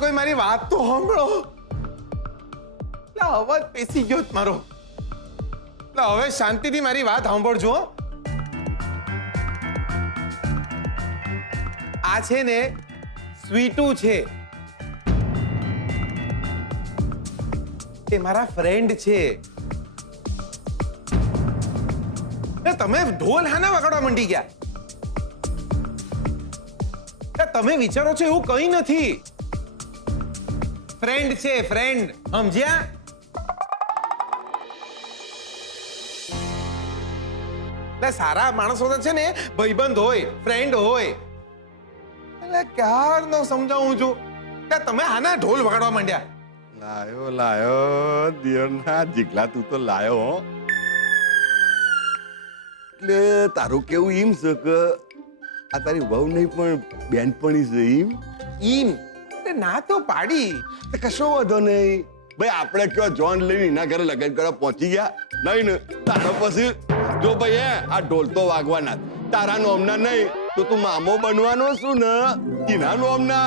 કોઈ મારી વાત તો સાંભળો. અવાજ પેસી ગયો મારો. હવે શાંતિથી મારી વાત સાંભળજો. આ છે ને સ્વીટુ છે, એ મારા ફ્રેન્ડ છે. તમે ઢોલ હાના વગાડવા માંડી ગયા? તમે વિચારો છો એવું કંઈ નથી. ફ્રેન્ડ છે, ફ્રેન્ડ, સમજ્યા? એટલે સારા માણસો તો છે ને ભાઈબંધ હોય, ફ્રેન્ડ હોય. એટલે ક્યારનો સમજાવું છું કે તમે આના ઢોલ વગાડવા માંડ્યા. લાયો દિયરના જીગલા, તું તો લાયો હો. એટલે તારું કેવું એમ છે કે આ તારી વહુ નહીં પણ બેનપણી છે એમ? ઈમ ના તો પાડી. કશો વાંધો નહીં ભાઈ, આપણે કયો જોન લઈને એના ઘરે લગન કરવા પહોંચી ગયા નહીં ને? તારા પછી જો ભાઈ આ ઢોલ તો વાગવાના, તારા નોમના નહીં તો તું મામો બનવાનો છું ને એના નોમના.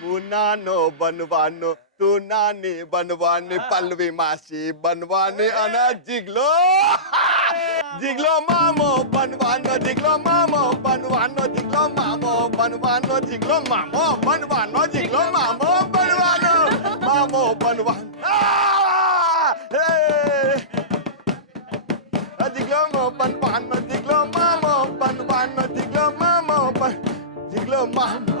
મુનાનો બનવાનો, તું નાની બનવાની, પલ્લવી માસી બનવાની, અને જીગલો જીગલો મામો બનવાનો, જીગલો મામો બનવાનો, જીગલો મામો બનવાનો, જીગલો મામો બનવાનો, જીગલો મામો બનવાનો, મામો બનવાનો. જીગલો બનવાનો, જીગલો મામો બનવાનો, જીગલો મામો જીગલો મામો.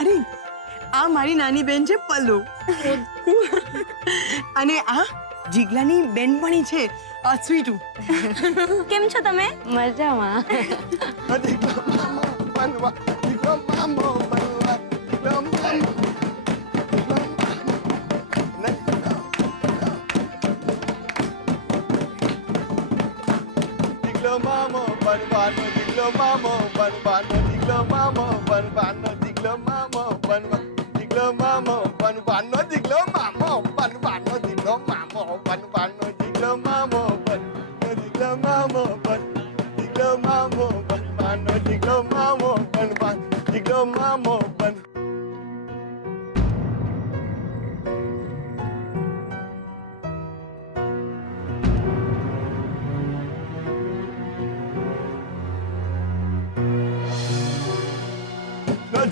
અરે આ મારી નાની બેન છે પલ્લુ, અને આ જીગલાની બેનપણી છે સ્વીટુ. કેમ છો તમે? મજામાં. Mamo banvano, diglo mamo banvano, diglo mamo banvano, diglo mamo banvano, diglo mamo banvano, diglo mamo banvano, diglo mamo banvano, diglo mamo banvano, diglo mamo banvano, diglo mamo banvano, diglo mamo banvano, diglo mamo banvano.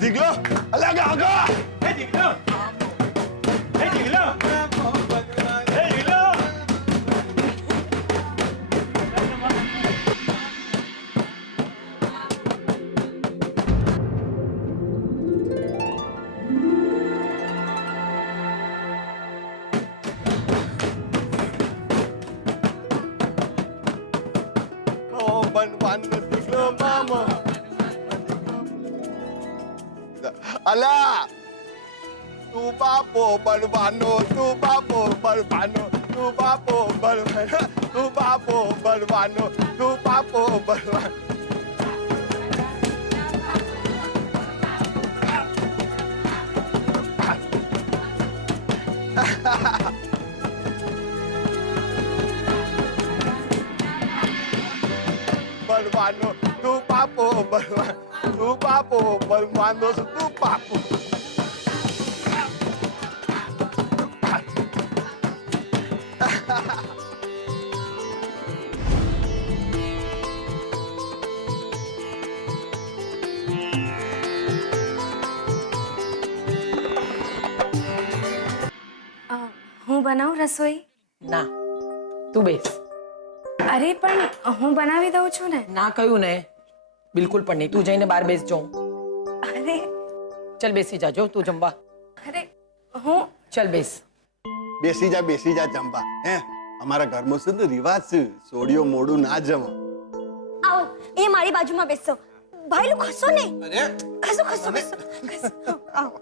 Diglo, alaga aga. Hey Diglo. Hey Diglo. Hey Diglo. Oh, banvano, diglo mamo. Ala! Tu papo balvano, tu papo balvano, tu papo balvano, tu papo balvano, tu papo balvano. Balvano, tu papo balvano. Tu papo, balmando tu papo. હું બનાવું રસોઈ? ના, તું બેસ. અરે પણ હું બનાવી દઉં છું ને. ના કહ્યું ને, બિલકુલ પણ નહીં. તું જઈને બહાર બેસજો. અરે ચલ બેસી જાજો તું જમવા. અરે હું ચલ બેસ. બેસી જા ચંપા. હે અમારા ઘરમાં છે ને રિવાજ છે, સોડિયો મોડું ના જમ. આવો એ મારી બાજુમાં બેસો. ભાઈલું ખસો નહીં. અરે ખસો ખસો બેસો. ખસો. આવો.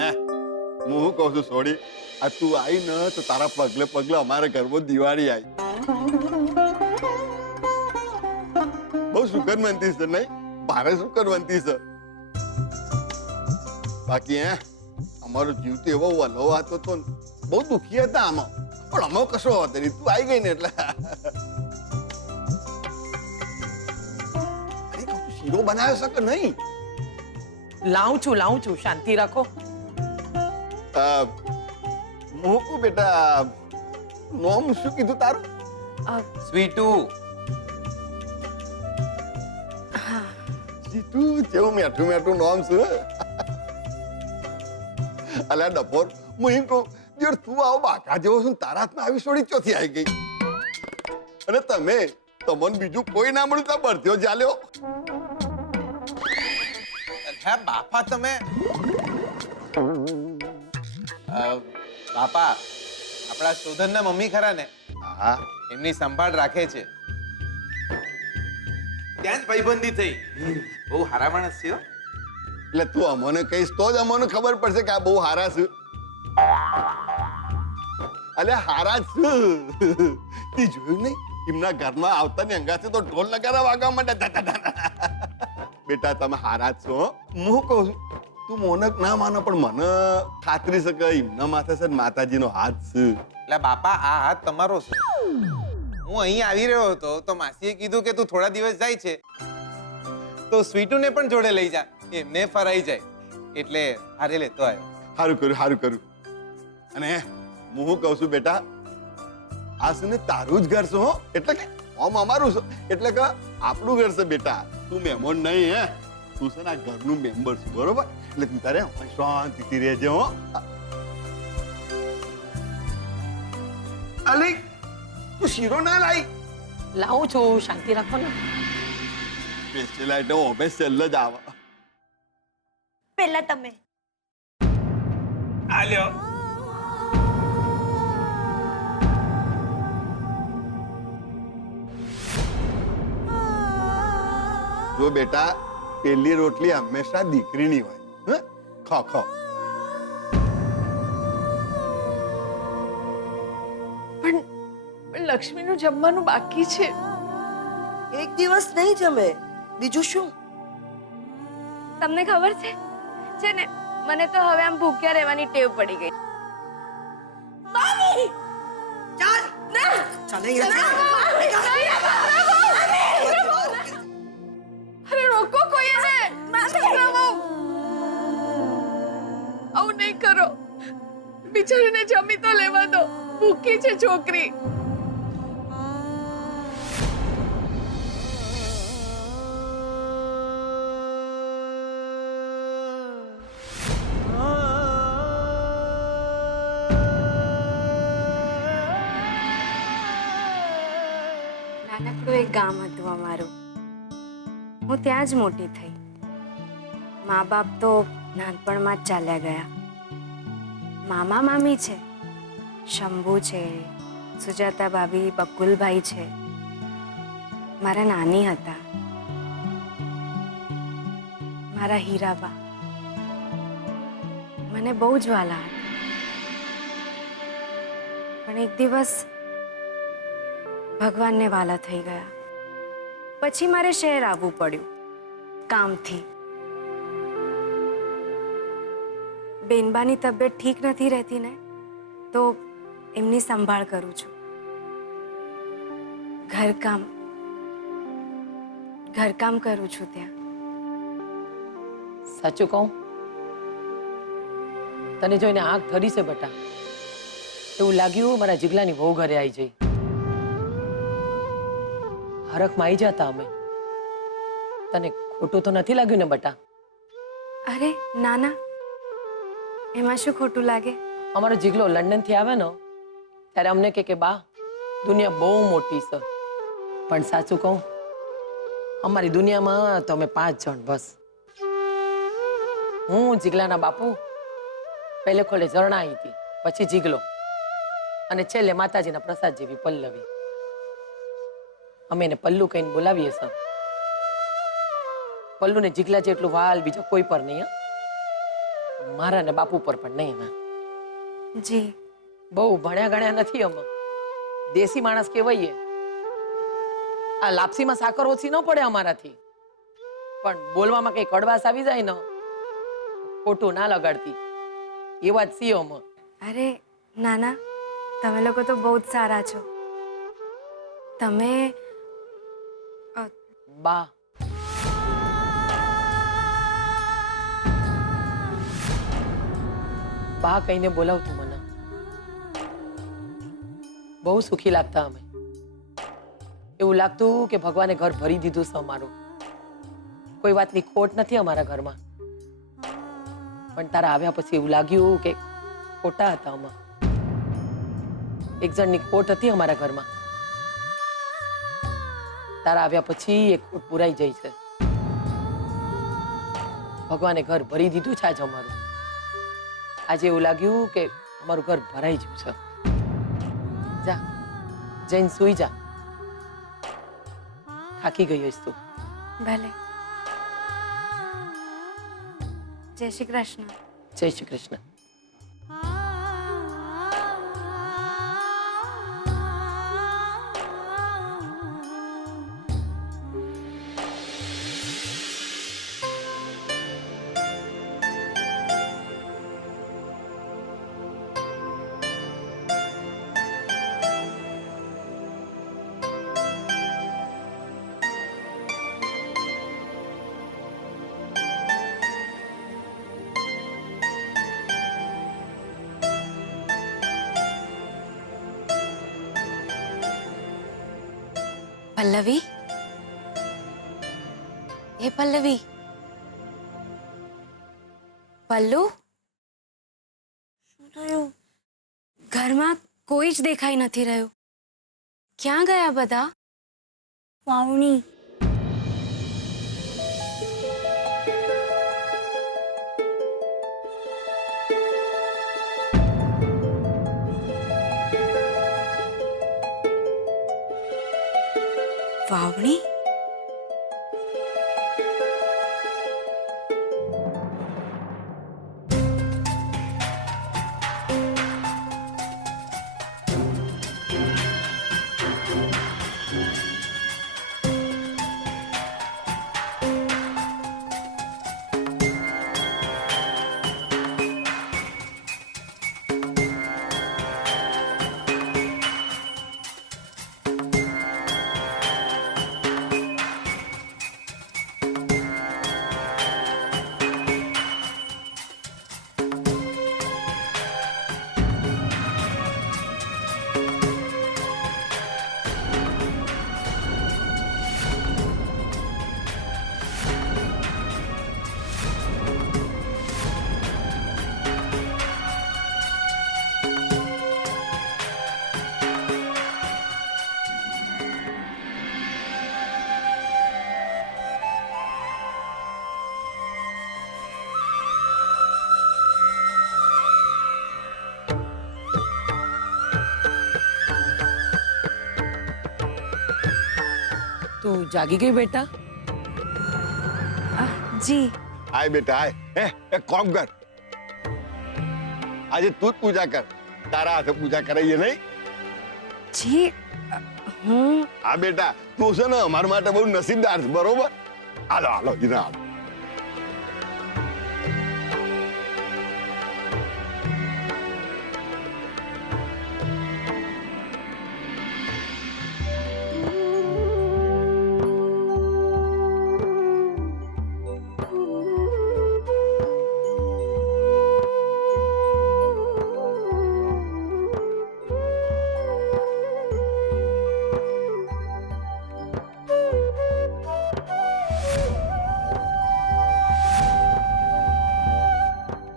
હે હું શું કહું છું સોડી, આ તું આવી ને તો તારા પગલે પગલે અમારા ઘરમાં દિવાળી આવી. બહુ સુકર બનતી છે નહીં? ભારે સુકર બનતી છે. બાકી હે અમારો જીવ તો એવો વલોવાતો તો બહુ દુખી હતા આમાં, પણ અમે કશો હતો નહીં, તું આવી ગઈ ને એટલે. અરે કહું શીરો બનાવ્યો છે કે નહીં? લાવું છું, શાંતિ રાખો. મોકું બેટા, નોમ શું કીધું તારું? સ્વીટુ. જીતું જેવું મેઠું મેઠું નોમ છે. અલ્યા ડફોર, હું એમ કહું યાર તું આવો બાકા જેવો છું, તારા હાથમાં આવી સોડી ચોથી આવી ગઈ. અને તમે તમને બીજું કોઈ ના મળ્યું તો બરધ્યો ચાલ્યો. હે બાપા તમે બાપા આપણા શોધનના મમ્મી ખરા ને, હા એમની સંભાળ રાખે છે. ત્યાં જ ભાઈબંધી થઈ. બહુ હારા માણસ છે હો. એટલે તું અમને કહીશ તો જ અમને ખબર પડશે કે આ બહુ હારા છે. અલ્યા હારા છે. તે જોયું નહીં એમના ઘરમાં આવતા ની અંગાથી તો ઢોલ નગારા વાગવા માંડ્યા. બેટા તમે હારા જ છો. હું કહું છું તું મોનક ના માનો પણ મને ખાતરી છે કે એમના માથે છે ને માતાજીનો હાથ છે. એટલે બાપા આ હાથ તમારો છે. હું અહીં આવી રહ્યો હતો તો માસીએ કીધું કે તું થોડા દિવસ જાય છે તો સ્વીટુને પણ જોડે લઈ જા, એમને ફરાઈ જાય. એટલે હારે લેતો આવ્યો. સારું કર્યું. અને હું શું કહું છું બેટા, આ છે ને તારું જ ઘર છે હો, એટલે કે આમ અમારું છે, એટલે કે આપણું ઘર છે બેટા. તું મહેમાન નહીં, હે તું છે ને આ ઘરનું મેમ્બર છે, બરોબર? એટલે તું તારે શાંતિથી રહેજે હો. અલી તું શીરો ના લાઈ? લાવું છું, શાંતિ રાખો ને. સ્પેશિયલ આઈટમ ઓફિસ છેલ્લે જ આવે. પહેલા તમે. આલ્યો. જો બેટા પેલી રોટલી હંમેશા દીકરીની હોય. હે ખો. પણ લક્ષ્મીનું જમવાનું બાકી છે. એક દિવસ નહીં જમે, બીજું શું? તમને ખબર છે ને મને તો હવે આમ ભૂખ્યા રહેવાની ટેવ પડી ગઈ. ચાલ ના ચાલે અરે રોકો કોઈ એને. આવું નહીં કરો, બિચારીને જમી તો લેવા દો, ભૂખી છે છોકરી. નાનકડું એક ગામ હતું અમારું. હું ત્યાં જ મોટી થઈ. મા બાપ તો નાનપણમાં જ ચાલ્યા ગયા. મામા મામી છે, શંભુ છે, સુજાતા ભાભી, બકુલભાઈ છે. મારા નાની હતા, મારા હીરાબા. મને બહુ જ વાલા હતા. પણ એક દિવસ ભગવાનને વાલા થઈ ગયા. પછી મારે શહેર આવવું પડ્યું કામથી. બેનબાની તબિયત ઠીક નથી રહેતી ને, તો એમની સંભાળ કરું છું. ઘરકામ કરું છું ત્યાં. સાચું કહું, તને જોઈને આંખ ઠરી છે બટા. એવું લાગ્યું મારા જીગલાની વહુ ઘરે આવી જઈ. હરખમાં આવી જતા અમે. તને ખોટું તો નથી લાગ્યું ને બટા? અરે ના ના, એમાં શું ખોટું લાગે? અમારો જીગલો લંડન થી આવે ને ત્યારે અમને કે બા દુનિયા બહુ મોટી છે. પણ સાચું કહું, અમારી દુનિયામાં તો અમે 5 જણ બસ. હું જીગલાના બાપુ પહેલે ખોલે ઝરણા આવી હતી, પછી જીગલો અને છેલ્લે માતાજીના પ્રસાદ જેવી પલ્લવી. અમે એને પલ્લુ કહીને બોલાવીએ સર. પલ્લુ ને જીગલા જેટલું વાલ બીજા કોઈ પર નહીં. મારા ને બાપુ પર પણ નહીં. એમાં જી બહુ ભણ્યા ગણ્યા નથી અમે, દેશી માણસ કહેવાઈએ. આ લાપસીમાં સાકર ઓછી ન પડે અમારાથી, પણ બોલવામાં કઈ કડવાશ આવી જાય ને ખોટું ના લગાડતી એવા જ છીએ અમે. અરે નાના, તમે લોકો તો બહુ જ સારા છો. તમે બા બા કહીને બોલાવતું મને. બહુ સુખી લાગતા અમે. એવું લાગતું કે ભગવાને ઘર ભરી દીધું છે અમારું. કોઈ વાતની ખોટ નથી અમારા ઘરમાં. પણ તારા આવ્યા પછી એવું લાગ્યું કે ખોટા હતા અમે. એક જણની ખોટ હતી અમારા ઘરમાં. તારા આવ્યા પછી એ ખોટ પુરાઈ જાય છે. ભગવાને ઘર ભરી દીધું છે આજ અમારું. આજે એવું લાગ્યું કે અમારું ઘર ભરાઈ ગયું છે. જા જઈને સૂઈ જા. થાકી ગઈ હોઈશ તું. ભલે. જય શ્રી કૃષ્ણ. જય શ્રી કૃષ્ણ. પલ્લવી, એ પલ્લવી, પલ્લુ, શું થયું? ઘરમાં કોઈ જ દેખાઈ નથી રહ્યું. ક્યાં ગયા બધા? વાવણી. વાવણી? તું જાગી ગઈ બેટા? જી. આય બેટા આય. એક કામ કર, આજે તું જ પૂજા કર. તારા હાથે પૂજા કરાઈએ નહીં? જી હું હા બેટા, તું છે ને અમારા માટે બહુ નસીબદાર છે, બરોબર? હાલો હાલો જીના હાલો.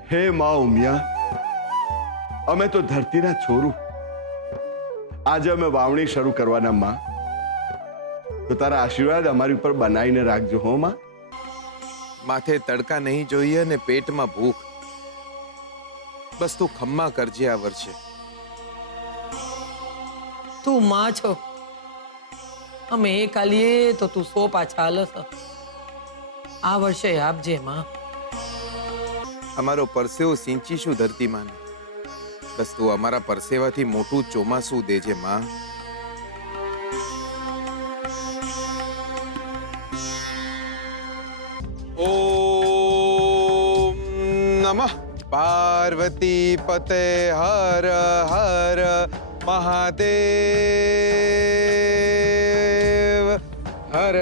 હે માં ઉમિયા, અમે તો ધરતીના છોરું. આજે અમે વાવણી શરૂ કરવાના માં, તો તારા આશીર્વાદ અમારી ઉપર બનાવીને રાખજો હો માં. માથે તડકા નહીં જોઈએ ને પેટમાં ભૂખ. બસ તું ખમ્મા કરજે આ વર્ષે. તું માં છો, અમે એક આલીએ તો તું 100 પાછા આલસ. આ વર્ષે આપજે માં. અમારો પરસેવો સિંચીશું ધરતી માને. બસ તું અમારા પરસેવાથી મોટું ચોમાસું દેજે માં. ઓમ નમઃ પાર્વતી પતે હર હર મહાદેવ હર.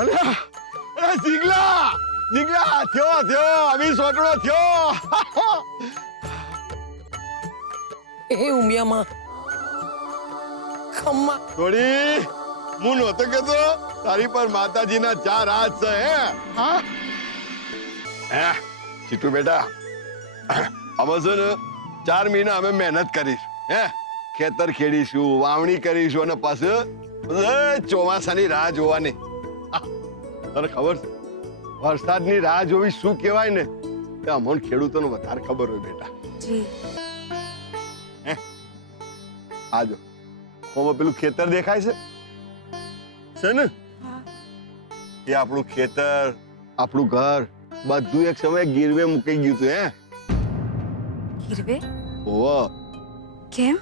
અરે જીગલા થયો અમી સોટડો થયો. એ ઉમિયામાં ખમ્મા. થોડી હું નહોતો કેતો તારી પર માતાજીના 4 હાથ છે. હે ચીટુ બેટા, આમાં છે ને 4 મહિના અમે મહેનત કરીશું. ખેતર ખેડીશું, વાવણી કરીશું અને પાછું ચોમાસાની રાહ જોવાની. તને ખબર છે વરસાદની રાહ જોવી શું કહેવાય ને તે અમને ખેડૂતોને વધારે ખબર હોય બેટા. જી આજો ઓમાં પેલું ખેતર દેખાય છે ને? એ આપણું ખેતર, આપણું ઘર બધું એક સમયે ગીરવે મૂકી ગયું હતું. ગીરવે? ઓહો, કેમ?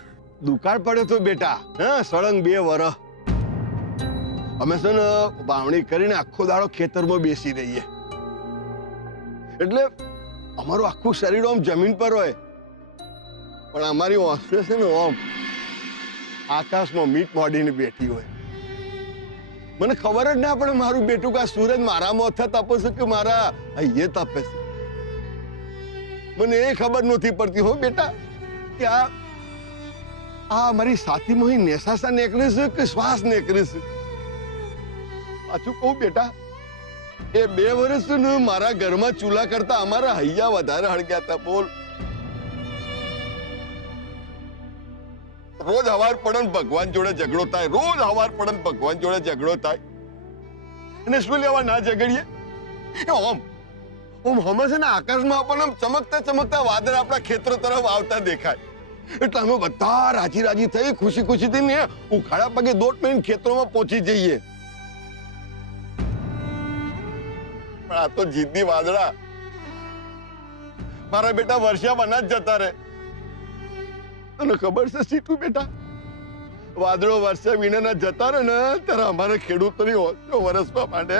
દુકાળ પડ્યો તો બેટા. સળંગ 2 વર્ષ અમે છે ને વાવણી કરીને આખો દાડો ખેતરમાં બેસી રહીએ એટલે અમારું આખું શરીર આમ જમીન પર હોય પણ અમારી ઓસરે છે ને આમ આકાશમાં મીટ મોડીને બેઠી હોય. મને ખબર જ ના પડે મારું બેટું કે આ સૂરજ મારા માથે તપે છે કે મારા અહીંયા તપે છે. મને એ ખબર નથી પડતી હો બેટા કે આ મારી સાથીમાં નેસાસા નીકળે છે કે શ્વાસ નીકળે છે. પાછું કહું બેટા, એ 2 વર્ષ ને મારા ઘરમાં ચૂલા કરતા અમારા હૈયા વધારે હળગ્યા હતા. બોલ, રોજ હવાર પડન ભગવાન જોડે ઝઘડો થાય, રોજ હવાર પડન ભગવાન જોડે ઝઘડો થાય. અને શું લેવા ના ઝઘડીએ? ઓમ હમે છે ને આકાશમાં આપણને ચમકતા ચમકતા વાદળ આપણા ખેતરો તરફ આવતા દેખાય એટલે અમે બધા રાજી રાજી થઈ ખુશી ખુશીથી ને ઉખાડા પગે દોટ મહિને ખેતરોમાં પહોંચી જઈએ. પણ આ તો જીદ્દી વાદળા મારા બેટા વર્ષામાં જ જતા રહે. તને ખબર છે સીટુ બેટા, વાદળો વર્ષે વિના જતા રહે ને ત્યારે અમારે ખેડૂતોની વરસવા માંડે.